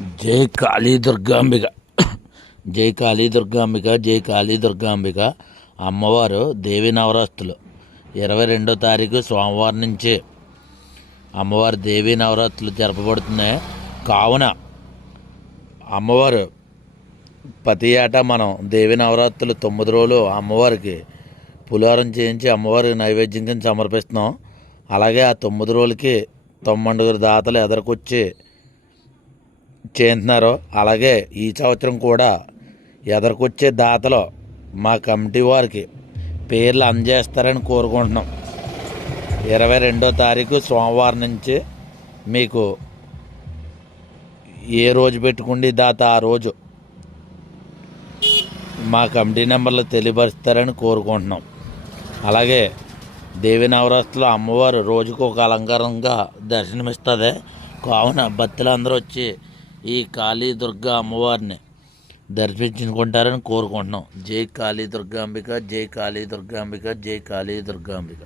జై కాళీ దుర్గాంబిక. జై కాళీ దుర్గాంబిక. జై కాళీ దుర్గాంబిక. అమ్మవారు దేవి నవరాత్రులు 22వ తారీఖు సోమవారం నుంచి అమ్మవారి దేవి నవరాత్రులు జరపబడుతున్నాయి. కావున అమ్మవారు ప్రతి ఏటా మనం దేవి నవరాత్రులు 9 రోజులు అమ్మవారికి పులిహోరం చేయించి అమ్మవారికి నైవేద్యం కింద సమర్పిస్తున్నాం. అలాగే ఆ 9 రోజులకి 9 దాతలు ఎదరికొచ్చి చేస్తున్నారు. అలాగే ఈ సంవత్సరం కూడా ఎదరికొచ్చే దాతలు మా కమిటీ వారికి పేర్లు అందజేస్తారని కోరుకుంటున్నాం. 22వ తారీఖు సోమవారం నుంచి మీకు ఏ రోజు పెట్టుకుండి దాత ఆ రోజు మా కమిటీ నెంబర్లు తెలియపరుస్తారని కోరుకుంటున్నాం. అలాగే దేవి నవరాత్రులు అమ్మవారు రోజుకు ఒక అలంకారంగా దర్శనమిస్తుంది. కావున భక్తులందరూ వచ్చి ఈ కాళీ దుర్గా అమ్మవారిని దర్శించుకుంటారని కోరుకుంటున్నాం. జై కాళీ దుర్గాంబిక. జై కాళీ దుర్గాంబిక. జై కాళీ దుర్గాంబిక.